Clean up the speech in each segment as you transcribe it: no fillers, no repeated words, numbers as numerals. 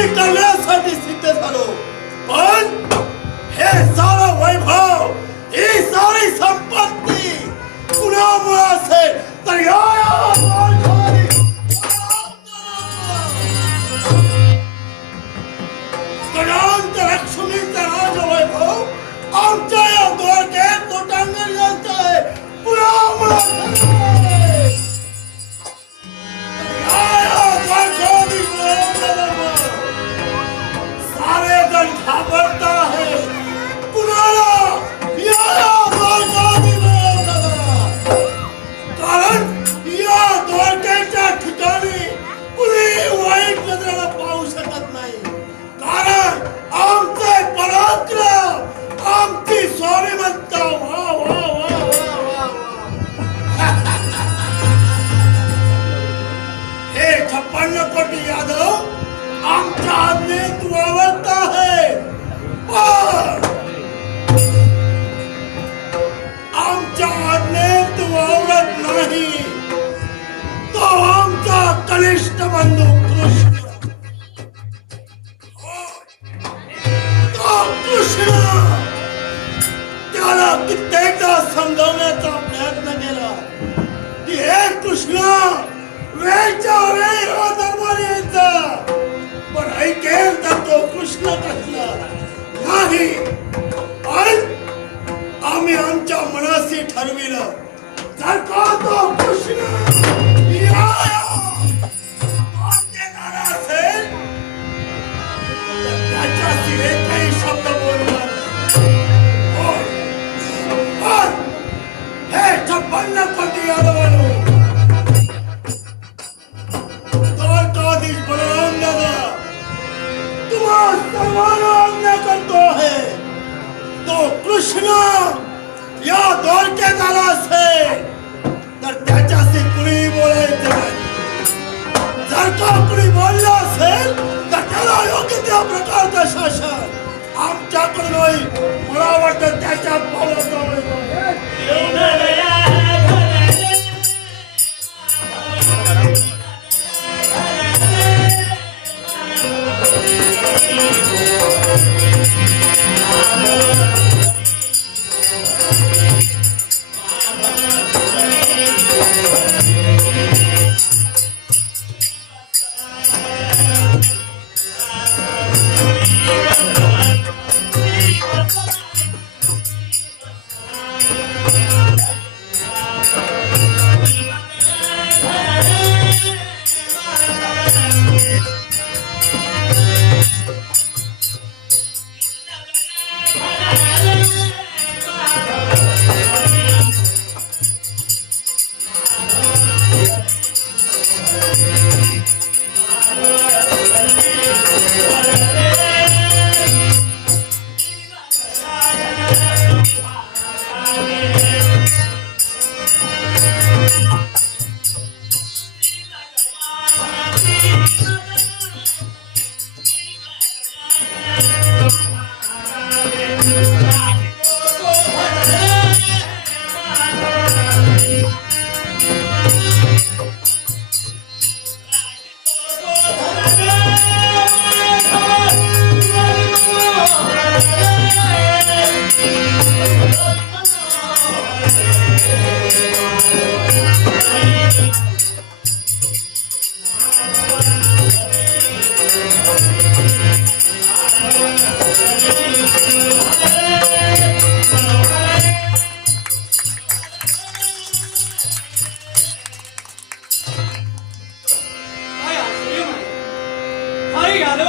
आम्ही करण्यासाठी सिद्ध झालो, पण हे सारं वैभव, ही सारी संपत्ती कुणामुळे असेल तर या लक्ष्मीचा राजवैभव आमच्या या द्वारकेत लोटांगण यांचं आहे. कुणामुळे सारे जण घाबरता है. कुणाला कारण या द्वारकेच्या ठिकाणी कुणी वाईट नजरेला पाहू शकत नाही. कारण आमचे पराक्रम, आमची स्वाभिमत्ता वा वा वा वा वा. हे 56 कोटी यादव आमच्या आज्ञेत वावरत आहे, पण आमच्या आज्ञेत वावरत नाही तो आमचा कनिष्ठ बंधू कृष्ण. तो कृष्ण त्याला कित्येकदा समजावण्याचा प्रयत्न केला की हे कृष्ण वेळच्या वेळी दरबार यायचा, पण ऐकेल तर तो कृष्ण कसला नाही. आम्ही आमच्या मनाशी ठरविलं, जर का तो कृष्ण असेल त्याच्याशी एकही शब्द बोलणार. हे 56 कोटी यादवांनो, द्वारकाधीश बलराम दादा तुम्हा सर्वांना आज्ञा करतो आहे, तो कृष्ण या द्वारकेत आला असेल तर त्याच्याशी कुणी बोलायचं नाही. जर का कुणी बोलला असेल तर त्याला योग्य त्या प्रकारचं शासन आमच्याकडून होईल. मला वाटतं त्याच्या पावलाचा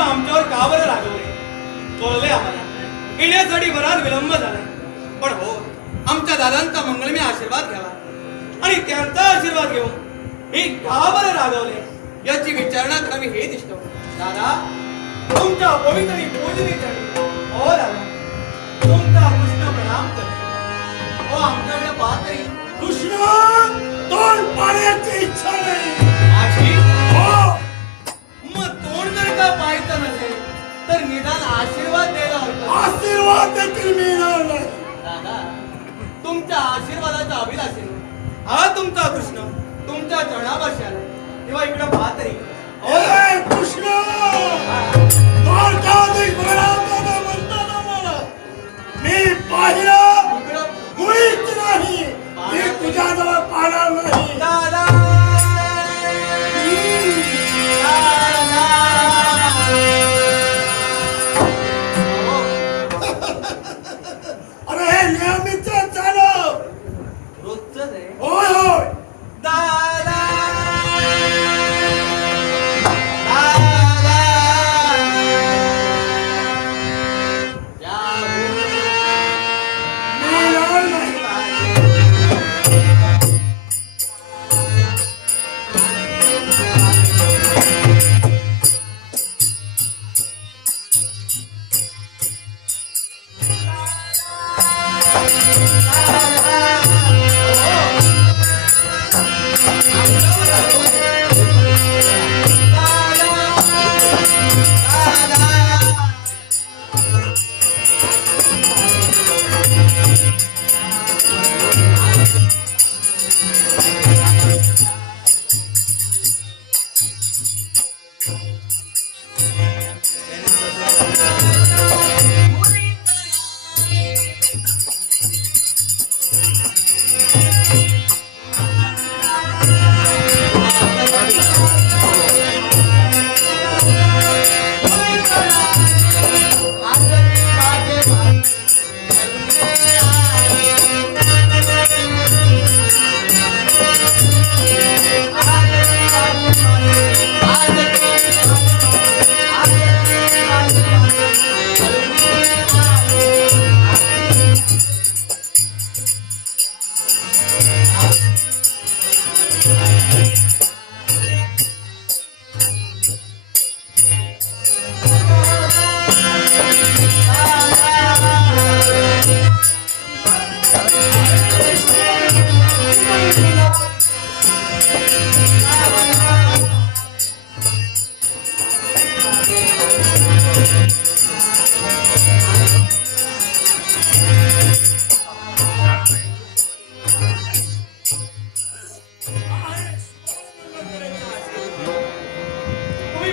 आमच्यावर का बरं रागवले? कळले आम्हाला येण्यासाठी बराच विलंब झाला, पण हो आमच्या दादांचा मंगलमय आशीर्वाद घ्यावा आणि त्यांचा आशीर्वाद घेऊन मी का बरं रागवले याची विचारणा करावी हे दिसतो. दादा तुमच्या पवित्र पूजनी चरणी हो दादा तुमचा कृष्ण प्रणाम करतो. हो आमच्याकडे पाहतही कृष्ण तोंड पाण्याची इच्छा नाही. माझी हो मग तोंड जर का पाहायचं नसेल तर निदान आशीर्वाद द्यायला हवं. आशीर्वाद देखील मिळणार नाही. दादा तुमच्या आशीर्वादाचा अभिलाषी हा तुमचा कृष्ण तुमच्या चरणापाशी आला तेव्हा इकडे पाहतही कृष्ण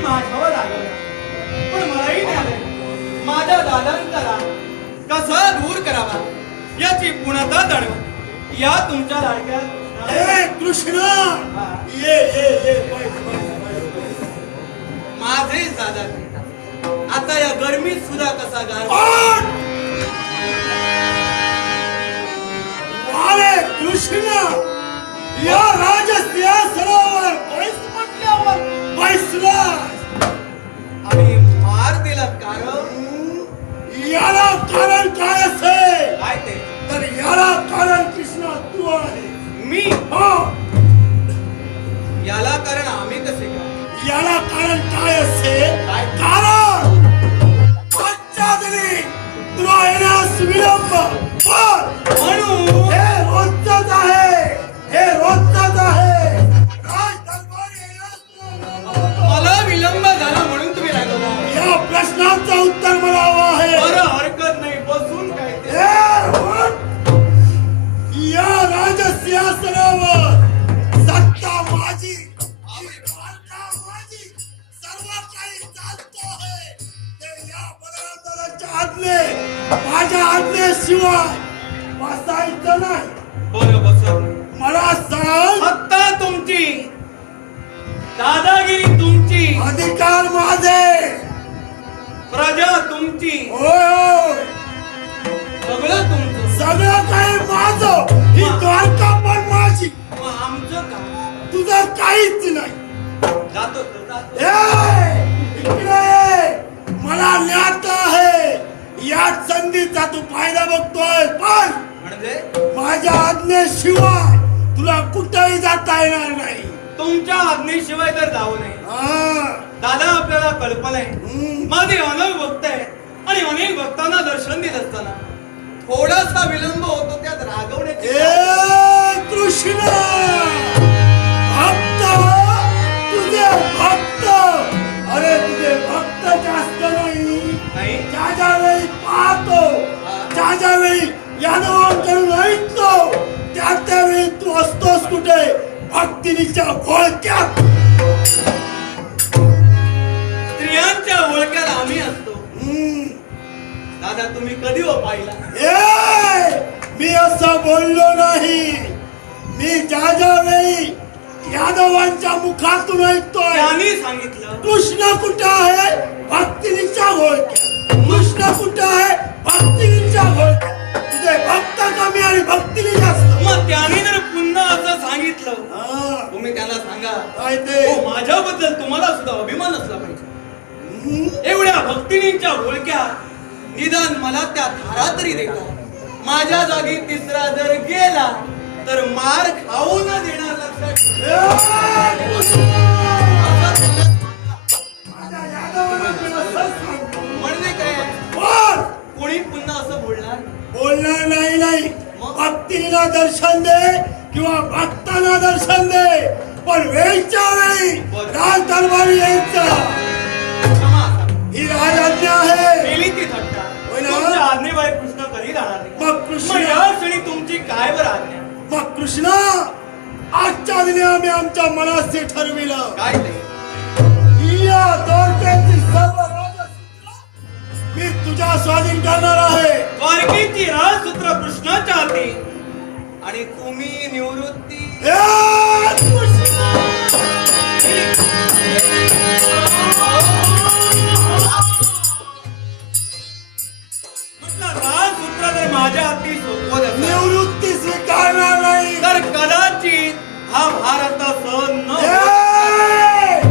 माझ्यावर आलं पण मलाही मिळालं माझ्या दादांचा राग कसा दूर करावा याची पूर्णता जाणव या तुमच्या लाडक्या ए कृष्ण ये ये ये बैठ, बैठ, बैठ. माझे दादा आता या गरमीत सुद्धा कसा गार पण वाले कृष्ण या राजसिंहासनावर बैस म्हटल्यावर बैसला आणि मार दिला कारण याला कारण काय असेल काय ते तर याला कारण कृष्ण तू आहे मी हो याला कारण आम्ही कसे काय याला कारण काय असेल काय? कारण आजच्या दिनी तुला येण्यास विलंब पण म्हणून हे रोजच आहे हे रोजच आहे राजदरबार येण्यास विलंब. मला विलंब झाला म्हणून तुम्ही रागवला या प्रश्नाचं उत्तर मला हवं आहे बरं हरकत नाही बसून काय ते हे रोज या राजसिंहासनावर सत्ता माझी माझी सर्व काही चालतो आहे ते या बलरामदादाच्या आज्ञे माझ्या आज्ञेशिवाय बसायचं नाही बरं बसत मला सांग सत्ता तुमची दादागिरी तुमची अधिकार माझे प्रजा तुमची होय होय सगळं तुमचं सगळं काही माझं ही द्वारका पण माझी मग आमचं काय तुझं काहीच नाही जातो तो, जातो ए, इकडे ये. मला न्यात आहे या संधीचा तू फायदा बघतोय पण म्हणजे माझ्या आज्ञेशिवाय तुला कुठेही जाता येणार नाही तुमच्या आज्ञेशिवाय तर जाऊ नये हा. दादा आपल्याला कल्पना आहे हम्म. माझे अनेक भक्त आहे आणि अनेक भक्तांना दर्शन देत असताना थोडासा विलंब होतो त्यात रागवण्याची ए कृष्ण भक्त तुझे भक्त अरे तुझे भक्त जास्त नाही नाही ज्या वेळी पाहतो ज्या वेळी यादवांकडून ऐकतो त्यावेळी तू असतोस कुठे भक्तिनीच्या घोळक्यात स्त्रियांच्या ओळख्यात आम्ही असतो हम्म. दादा तुम्ही कधी हो पाहिला ए मी असं बोललो नाही मी ज्या वेळी यादवांच्या मुखातून ऐकतोय त्यांनी सांगितलं कृष्ण कुठं आहे भक्तिनीच्या घोळक्यात कृष्ण कुठं आहे भक्तिनीच्या घोळक्यात तुझे भक्त कमी आणि भक्तिनी जास्त मग त्यांनी जर पुन्हा असं सांगितलं हा, तुम्ही त्यांना सांगा काय ते हो माझ्याबद्दल तुम्हाला सुद्धा अभिमान असला पाहिजे हम्म. एवढ्या भक्तिनींच्या ओळख्या निदान मला त्या धारा तरी देता माझ्या जागी तिसरा जर गेला तर मार खाऊ न देणार लक्षात ठेवा. ए, कृष्ण! असं त्यांना सांगा. माझ्या यादवांना मी असं सांगतो. म्हणजे काय पण कोणी पुन्हा असं बोलणार बोलणार नाही भक्तीला दर्शन दे किंवा भक्तांना दर्शन दे पण वेळच्या वेळी राज दरबारी यायचा क्षमा असा. ही राजआज्ञा आहे केली ती थट्टा होय ना? तुमच्या आज्ञेबाहेर कृष्ण कधी जाणार नाही मग कृष्ण मग या क्षणी तुमची काय बरं आज्ञा मग कृष्ण आजच्या दिनी आम्ही आमच्या मनाशी ठरविलं काय ते या द्वारकेची सर्व राजसूत्र मी तुझ्या स्वाधीन करणार आहे द्वारकेची राजसूत्र कृष्णाच्या हाती आणि तुम्ही निवृत्ती ए, कृष्ण! म्हटलं राजसूत्र जर माझ्या हाती सोपवत असेल, निवृत्ती स्वीकारणार नाही तर कदाचित हा भारत सहन न होईल.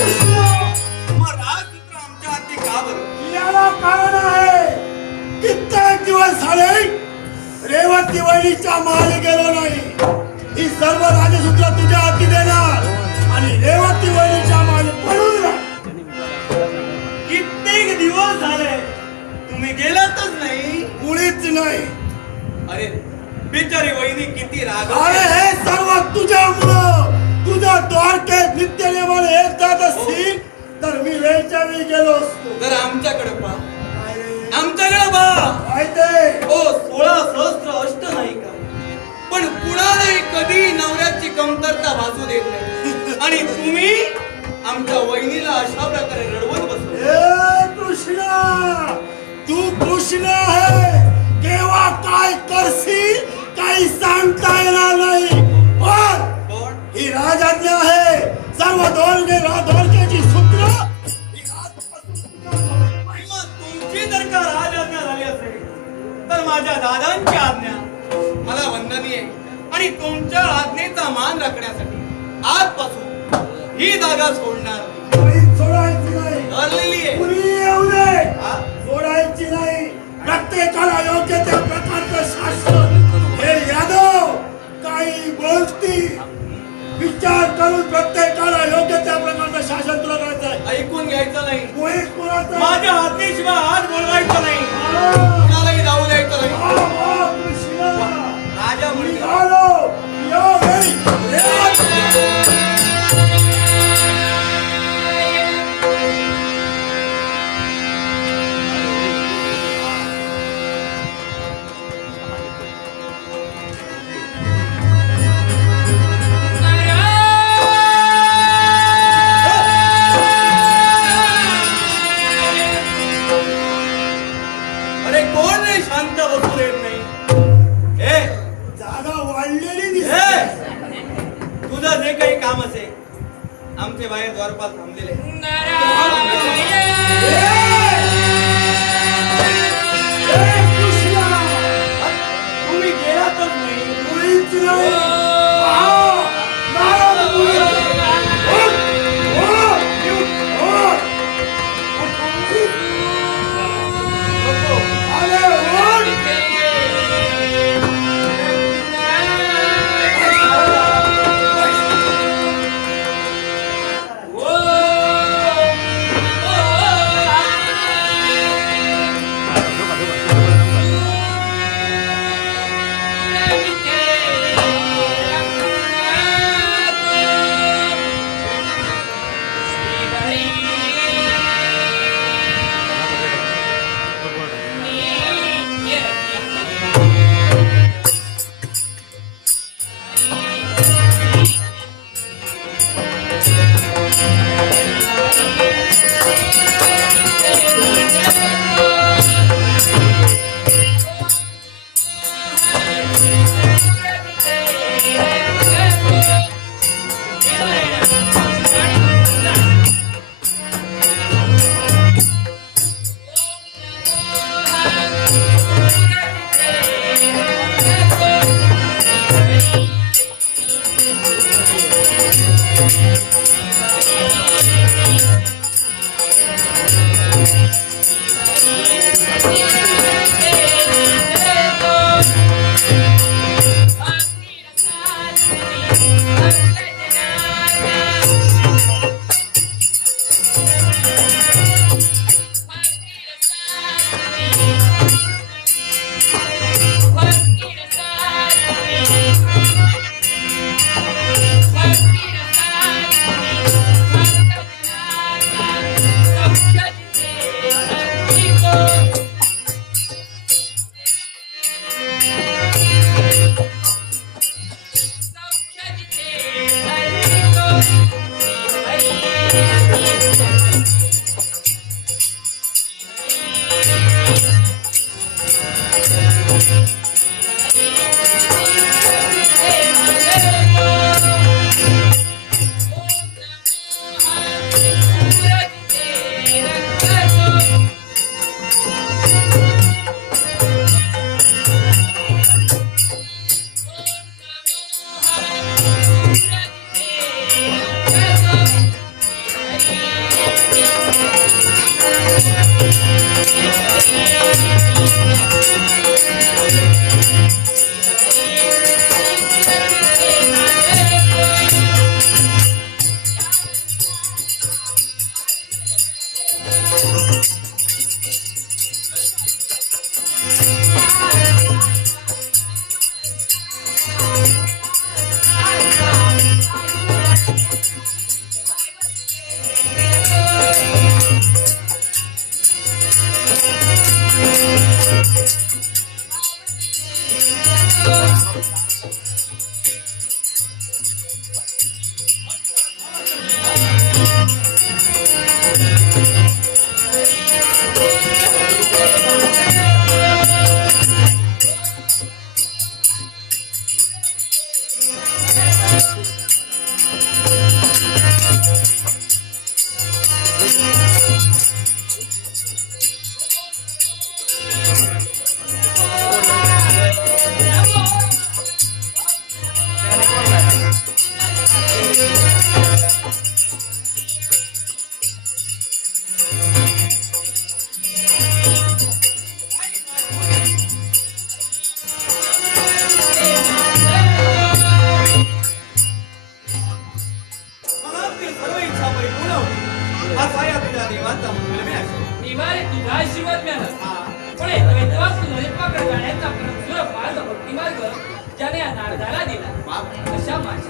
मग राजसूत्र आमच्या हाती का बरं याला कारण आहे कित्येक दिवस झाले रेवती वहिनीच्या माली गेलो नाही ही सर्व राजसूत्र तुझ्या हाती देणार आणि रेवती वहिनीच्या माली पडून राह. कित्येक दिवस झाले तुम्ही गेलातच नाही मुळीच नाही अरे बिचारी वहिनी किती राग अरे हे सर्व तुझ्यामुळं तुझ्या द्वारकेत नित्य नेमाने येत जात असतील तर मी वेळच्या वेळी गेलो असतो जर आमच्याकडे पहा काय रे? आमच्याकडे पहा काय ते हो 16 सहस्त्र अष्ट नाही का पण कुणालाही कधी नवऱ्याच्या कशाची कमतरता भासू देत नाही आणि तुम्ही आमच्या वहिनीला अशा प्रकारे रडवत बसलो. ए कृष्णा, तू कृष्ण आहे. केव्हा काय करशील काही सांगता येणार नाही. पण पण ही राजआज्ञा आहे. सर्व धोरणाची सूत्र ही आजपासून तुझ्याजवळ. मग तुमची जर का राजआज्ञा झाली असेल तर माझ्या दादांची आज्ञा मला वंदनीय आहे आणि तुमच्या आज्ञेचा मान राखण्यासाठी आजपासून ही जागा सोडणार नाही. कोणी सोडायची नाही. ठरलेली आहे. कुणी येऊ दे, हा? सोडायची नाही. प्रत्येकाला योग्य त्या प्रकारचं शासन. हे यादव काही बोलतील विचार करून प्रत्येकाला योग्य त्या प्रकारचं शासन तुला करायचं आहे. ऐकून घ्यायचं नाही. कोणीच कोणाचं माझ्या आज्ञेशिवाय हात बोलवायचं नाही. हा, कुणालाही जाऊ द्यायचं नाही. हा, हा, कृष्णा. राजा मुलगा निघालो. या वेळी रेवात. अरे कोण रे शांत बसू देत नाही. ए जागा वाढलेली ए, दिसते. तुझं जे काही काम असेल आमचे बाहेर द्वारपाल थांबलेले. ए, कृष्णा. तुम्ही गेलातच नाही. कोणीच नाही. हा, नारद मुनी. उठ, उठ, उठ. नको. अरे उठ.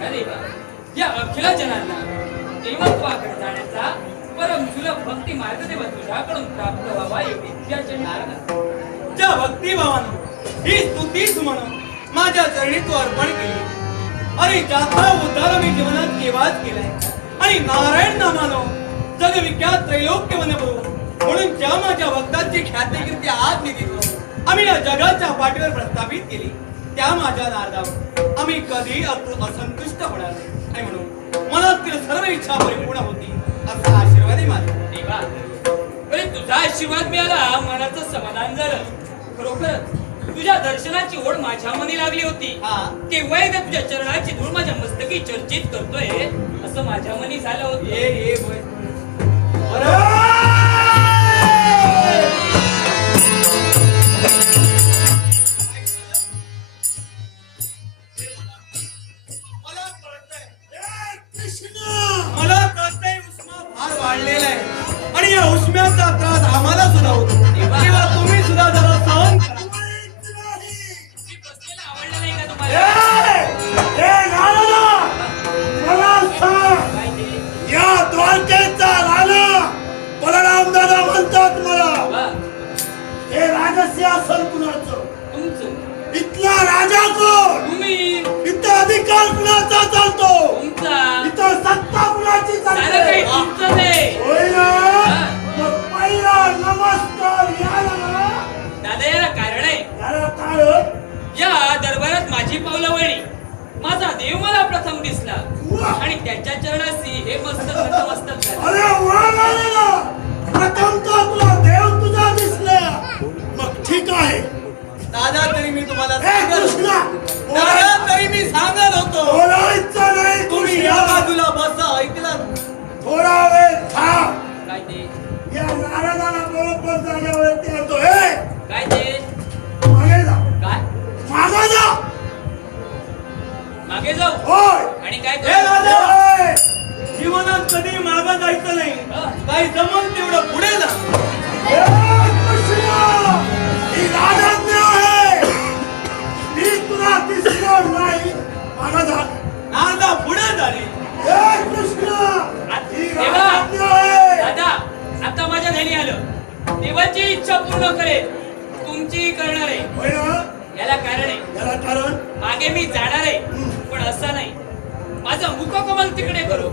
अरे वा, या अखिल जनांना देवत्वाकडे जाण्याचा परम सुलभ भक्ती मार्ग देवा तुझ्याकडून प्राप्त व्हावा एवढी तुझ्या नारायण. ज्या भक्तिभावानं ही स्तुतीच म्हणून माझ्या चरणी तू अर्पण केली आणि ज्याचा उद्धार मी जीवनात केव्हाच केलाय आणि नारायण नामानं जगविख्यात त्रैलोक्य वनप्रभू म्हणून ज्या माझ्या भक्तांची ख्याती कीर्ती आज मी देतो आम्ही या जगाच्या पाठीवर प्रस्थापित केली त्या माझ्या नारदावर आम्ही कधी असंतुष्ट होणार नाही आणि म्हणून मनातील सर्व इच्छा परिपूर्ण होती असा आशीर्वादही माझा. देवा, अरे तुझा आशीर्वाद मिळाला मनाचं समाधान झालं. खरोखर तुझ्या दर्शनाची ओढ माझ्या मनी लागली होती. हा. केव्हा एकदा तुझ्या चरणाची धूळ माझ्या मस्तकी चर्चित करतोय असं माझ्या मनी झालं होतं. ये होय. मला कळतंय उष्मा फार वाढलेला आहे आणि या उष्म्याचा त्रास आम्हाला सुद्धा होतो तेव्हा तुम्ही सुद्धा जरा सहन करा. मी बसलेलं आवडलं नाही का तुम्हाला? काय ते? या द्वारकेचा राणा बलराम दादा म्हणतात मला. वा, हे राजस्य असल कुणाचं? तुमचं. इथला राजा कोण? तुम्ही. इथं अधिकार कुणाचा चालतो? तुमचा. इथं सत्ता कुणाची सारं काही चालते? तुमचंच आहे. होय ना? मग पहिला नमस्कार याला ना? दादा याला कारण आहे. याला कारण? या दरबारात माझी पावलावणी माझा देव मला प्रथम दिसला वा! आणि त्याच्या चरणाशी हे मस्तक नतमस्तक झालं. अरे वा ना! प्रथम तर तुला देव तुझा दिसला. मग ठीक आहे. दादा तरी मी तुम्हाला हे सांगत कृष्णा, होतो. दादा तरी मी सांगत होतो बोलायचं नाही तुम्ही या कृष्णा. बाजूला बसा ऐकला. थोडा वेळ थांब. काय ते? या नारदाला बरोबर जागेवर येते आणतो. हे काय ते? मागे जा. काय? मागे जा. मागे जाऊ होय. आणि काय हे करू? दादा! होय. जीवनात कधी मागं जायचं नाही काही जमल तेवढं पुढे जा. हे कृष्णा, ही राजाज्ञा आहे. मी तुला दिसणार नाही. मागे जा. नारदा पुढे झाली. हे कृष्णा, ही देवा! राजाज्ञा आहे. दादा, आता माझ्या ध्यानी आलं. देवाची इच्छा पूर्ण करेल तुमची करणार आहे. होय ना? याला कारण आहे. याला कारण? मागे मी जाणार आहे पण असं नाही माझं मुखकमल तिकडे करू.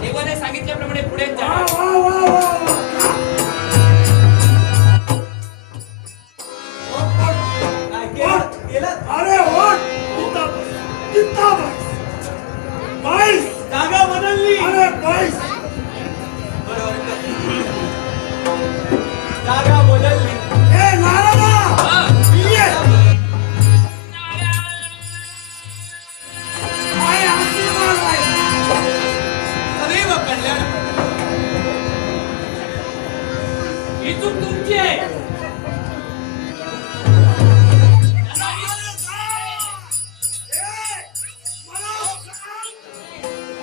देवाने सांगितल्याप्रमाणे पुढे वा जाणार. वा वा वा. काय केलं? केलं? अरे ओट. तिथं बस. बैस. जागा बदलली. अरे बैस. जागा बदलली. हे नारदा, हा. ये. काय आशीर्वाद आहे? सदैव कल्याण. ही चूक तुमची आहे.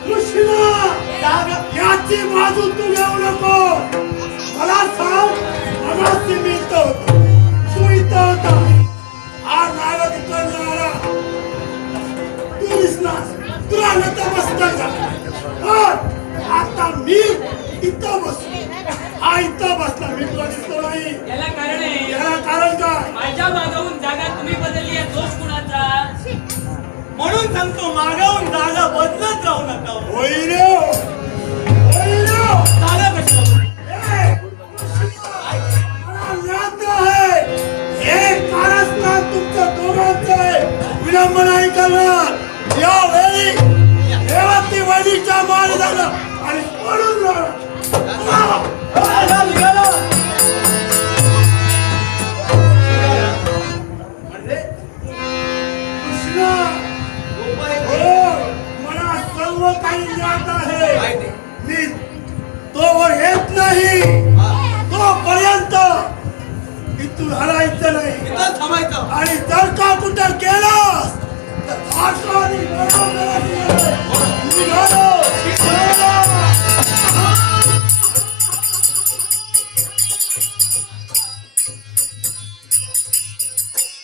कृष्णा, याची बाजू तू घेऊ नको. मला सांग, मनाची मी इथं होतो. तू इथं होता. हा नारद इकडनं आला. तू दिसलास. तुला नतमस्तक झाला. पण आता मी इथं बसलो. हा इथं बसला. मी तुला दिसतो नाही. याला कारण आहे. याला कारण काय? माझ्या मागाहून जागा तुम्ही बदलली आहे. दोष कुणाचा? म्हणून सांगतो मागावून जागा बदलत राहू नका. होय रे. होय रे. जागा कशाला? ए, मला ज्ञात आहे. हे कारस्थान तुमचं दोघांचं आहे. विलंब नाही करणार. यावेळी रेवती वैदीच्या माल झालं आणि पळून जाणार. जागा निघाला. म्हणजे कृष्णा, उपाय हो, मला सर्व काही ज्ञात आहे. काय ते? मी तोवर येत नाही तोपर्यंत इथून हलायचं नाही. इथं थांबायचं. आणि जर का कुठं गेलास तर आठवणी निघालो.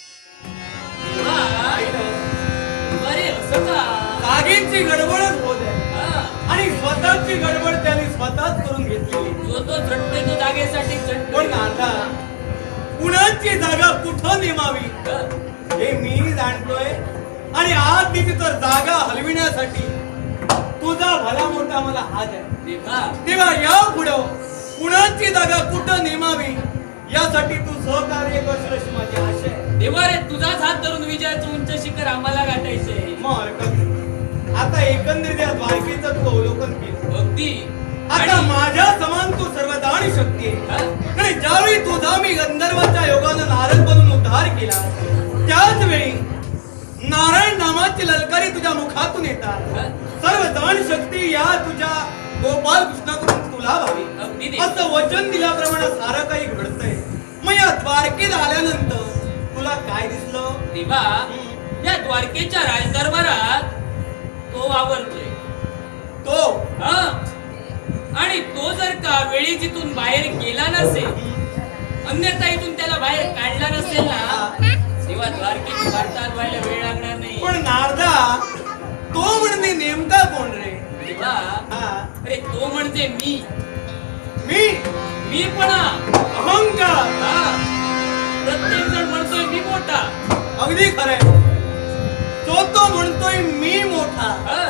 देवा, अरे असं का? जागीच स्वतःची गडबडच होत आहे हा. आणि स्वतःची गडबड त्याने स्वतःच करून घेतलेली. जो तो झटतोय तो जागेसाठी पण झटतोय. नारदा, कुणाची जागा कुठं नेमावी हा. हे मी जाणतोय आणि आज मी तर जागा हलविण्यासाठी तुझा भला मोठा मला हात आहे. देवा तेव्हा या पुढं कुणाची जागा कुठं नेमावी यासाठी तू सहकार्य करशील अशी माझी आशा आहे. देवा रे, तुझाच हात धरून विजयाचं उंच शिखर आम्हाला गाठायचंय. मग हरकत नाही. आता एकंदरीत या द्वारकेचं तू अवलोकन केलं. अगदी. आता माझ्या समान तू सर्वदानी शक्ती आहे. हा? आणि ज्यावेळी तुझा मी गंधर्वाच्या योगानं नारद बनून उद्धार केला त्याच वेळी नारायण नामाची ललकारी तुझ्या मुखातून येतात. हा? सर्व दान शक्ती या तुझ्या गोपाल कृष्णाकडून तुला अगदी व्हावी नाही. असं वचन दिल्याप्रमाणे सारं काही घडतंय. मग या द्वारकेत आल्यानंतर तुला काय दिसलं? देवा, या द्वारकेच्या राजदरबारात तो वावरतोय. तो हा? आणि तो जर का वेळी जिथून बाहेर गेला नसेल, अन्यथा इथून त्याला बाहेर काढला नसेल ना, तेव्हा द्वारकेची वार्ता व्हायला वेळ लागणार नाही. पण नारदा, तो म्हणजे नेमका कोण रे? देवा, हा, अरे तो म्हणजे मी. मी पण अहंकार. प्रत्येक जण म्हणतोय मी मोठा. अगदी खरंय. तो म्हणतोय मी मोठा. हा?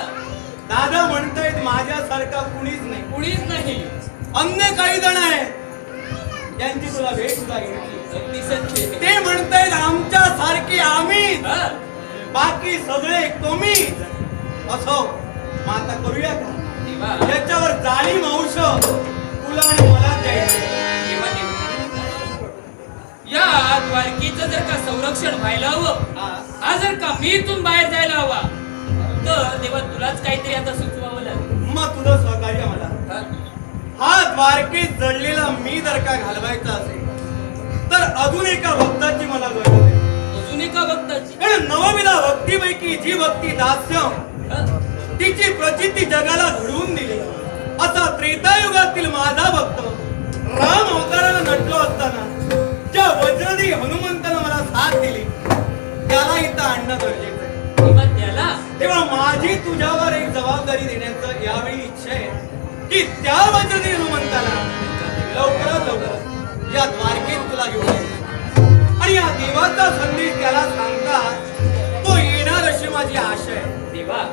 दादा म्हणतायत माझ्यासारखा कुणीच नाही. कुणीच नाही. अन्य काही जण आहेत त्यांची तुला भेट सुद्धा घेतली. अगदी सत्य. ते म्हणतायत आमच्या सारखे आम्ही, हा? बाकी सगळे तुम्ही. असो, मग आता करूया का? देवा, याच्यावर जाळीम औषध तुला आणि मला द्यायचं. देवा, देवा. या द्वारकेचं जर का संरक्षण व्हायला हवं, हा. हा जर का मी इथून बाहेर जायला हवा, तर देवा तुलाच काहीतरी आता सुचवावं लागेल. मग तुझं सहकार्य मला. हा? हा द्वारकेत जडलेला मी जर का घालवायचा असेल तर अजून एका भक्ताची मला गरज आहे. अजून एका भक्ताची. कारण नवविधा भक्तीपैकी जी भक्ती दास्य हा? तिची प्रचिती जगाला घडवून दिली असा त्रेतायुगातील माझा भक्त राम अवताराला नटलो असताना ज्या वज्रधी हनुमंतानं मला साथ दिली त्याला इथं आणणं गरजेचं आहे. देवा, त्याला तेव्हा माझी तुझ्यावर एक जबाबदारी देण्याचं यावेळी इच्छा आहे की त्या वज्रधी हनुमंताला लवकरात लवकर या द्वारकेत तुला घेऊन यायचं. आणि या देवाचा संदेश त्याला सांगता तो येणार अशी माझी आशा आहे. देवा,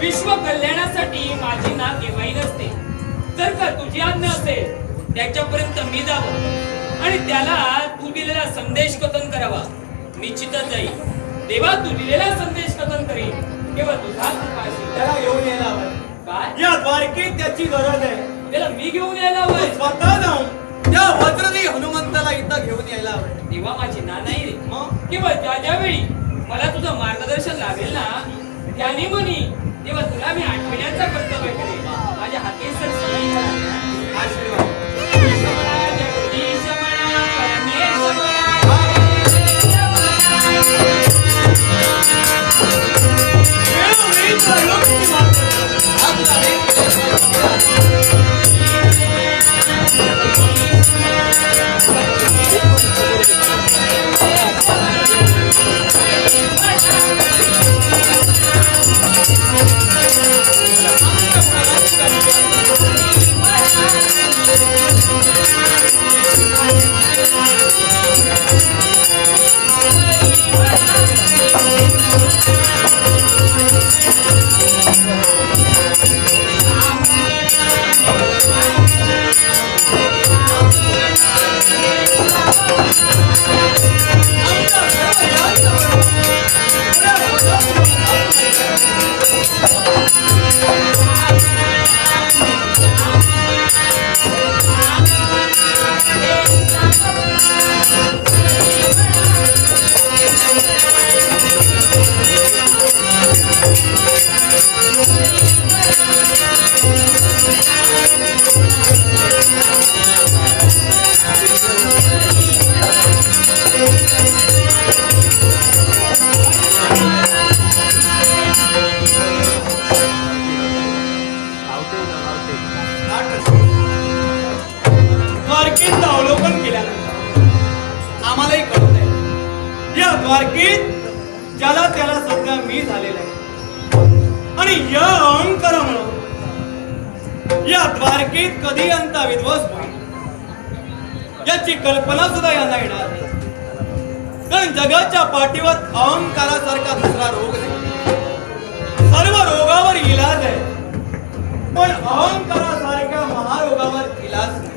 विश्व कल्याणासाठी माझी ना केव्हाही नसते. जर का तुझी आज्ञा असेल त्याच्यापर्यंत मी जावं आणि त्याला तू दिलेला संदेश कथन करावा, निश्चितच जाईल. देवा, तू दिलेला संदेश कथन करील केवळ तुझा कृपा असेल. त्याला घेऊन यायला हवं. काय? या द्वारकेत त्याची गरज आहे. त्याला मी घेऊन यायला तो हवंय. स्वतः जाऊन त्या वज्रधी हनुमंताला इथं घेऊन यायला हवं. देवा, माझी ना नाही रे. मग केवळ ज्यावेळी मला तुझं मार्गदर्शन लागेल ना, त्याने म्हणी तेव्हा तुला मी आठवण्याचा कर्तव्य करेल. माझ्या हाती सत्संग आशीर्वाद. वेळोवेळी तुला योग्य ती मार्गदर्शन. हा तुला Bye. आणि या अहंकारामुळं या द्वारकेत कधी अंता विध्वंस होईल याची कल्पना सुद्धा यांना येणार नाही. कारण जगाच्या पाठीवर अहंकारासारखा दुसरा रोग नाही. सर्व रोगावर इलाज आहे, पण अहंकारासारख्या महारोगावर इलाज नाही.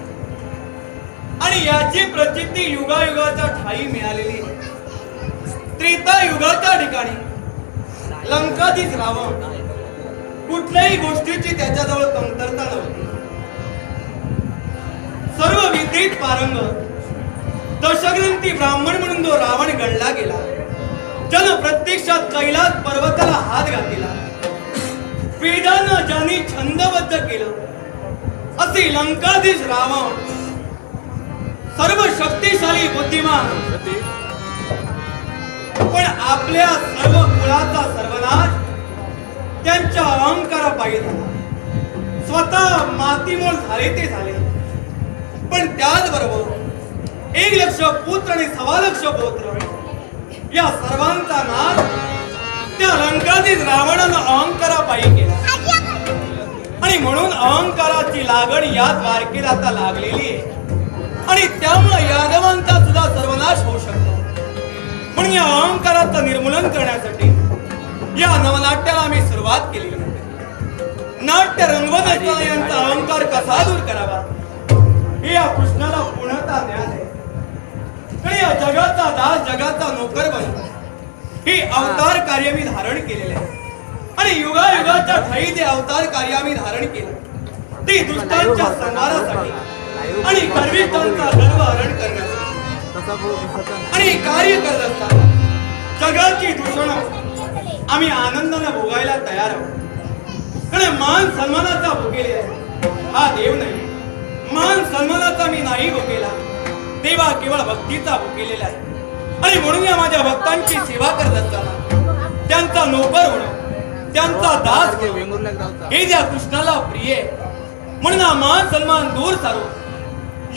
आणि याची प्रचिती युगायुगाच्या ठाई मिळालेली आहे. त्रेता युगाच्या ठिकाणी लंकाधीश रावण कुठल्याही गोष्टीची त्याच्याजवळ कमतरता नव्हती. सर्व विद्येत पारंगत दशग्रंथी ब्राह्मण म्हणून जो रावण गणला गेला, ज्यानं प्रत्यक्षात कैलास पर्वताला हात घातला, वेदांना ज्यांनी छंदबद्ध केलं, असे लंकाधीश रावण सर्व शक्तिशाली बुद्धिमान, पण आपल्या सर्व कुळाचा सर्वनाश त्यांच्या अहंकारापायी झाला. स्वतः मातीमोल झाले ते झाले, पण त्याचबरोबर 1,00,000 पुत्र आणि 1,15,00,000 पौत्र या सर्वांचा नाश त्या लंकाधीश रावणानं अहंकारापायी केला. आणि म्हणून अहंकाराची लागण या द्वारकेत आता लागलेली आहे. आणि त्यामुळे यादवांचा सुद्धा सर्वनाश होऊ शकतो. म्हणून या अहंकाराचं निर्मूलन करण्यासाठी या नवनाट्याला आम्ही सुरुवात केली. नाट्य रंगवत असताना यांचा अहंकार कसा दूर करावा हे या कृष्णाला पूर्णता ज्ञान आहे. आणि या जगाचा दास, जगाचा नोकर बनतो, हे अवतार कार्य मी धारण केलेले आहे. आणि युगायुगाच्या ठाई ते अवतार कार्य आम्ही धारण केलं, ते दुष्टांच्या संहारासाठी आणि गर्विष्ठांचा गर्व हरण करण्यासाठी. आणि कार्य करत असताना जगाची दूषणं आम्ही आनंदाने भोगायला तयार आहोत. कारण मान सन्मानाचा भोगेले आहे हा देव नाही. मान सन्मानाचा मी नाही भोगेला, देवा केवळ भक्तीचा भोगेलेला आहे. आणि म्हणून या माझ्या भक्तांची सेवा करत असताना त्यांचा नोकर होणं, त्यांचा दास होणं हे त्या कृष्णाला प्रिय आहे. म्हणून हा मान सन्मान दूर सारून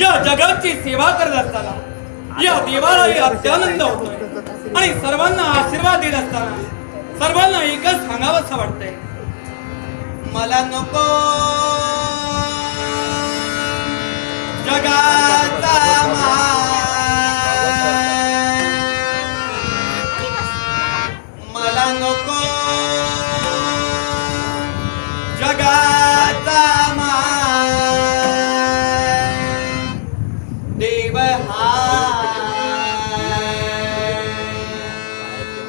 या जगाची सेवा करत असताना या देवालाही अत्यानंद होतोय. आणि सर्वांना आशीर्वाद देत असताना सर्वांना एकच सांगावंसं वाटतंय, मला नको जगाचा मान, मला नको जगाचा मान. देव हा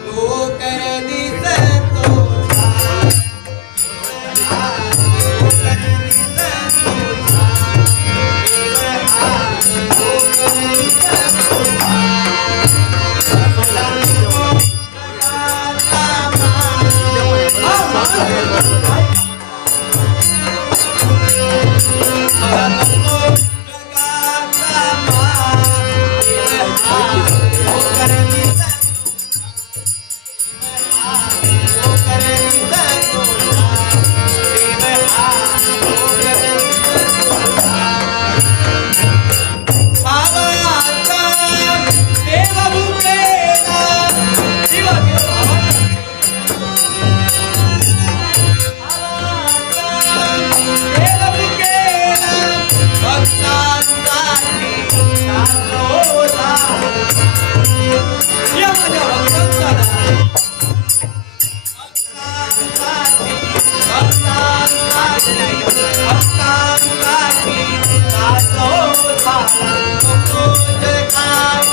नोकर दिसतो, नोकर दिसतो, देव हा नोकर दिसतो. मला नको जगाचा मान. मला नको जगाचा मान. देव हा नोकर दिसतो, नोकर दिसतो, देव हा नोकर दिसतो. भावाचा देव भुकेला, देव देव भुकेला, भक्तांसाठी दासोला. या माझ्या भक्तांचा दास, भक्तांसाठी दासो झाला. नको जगाचा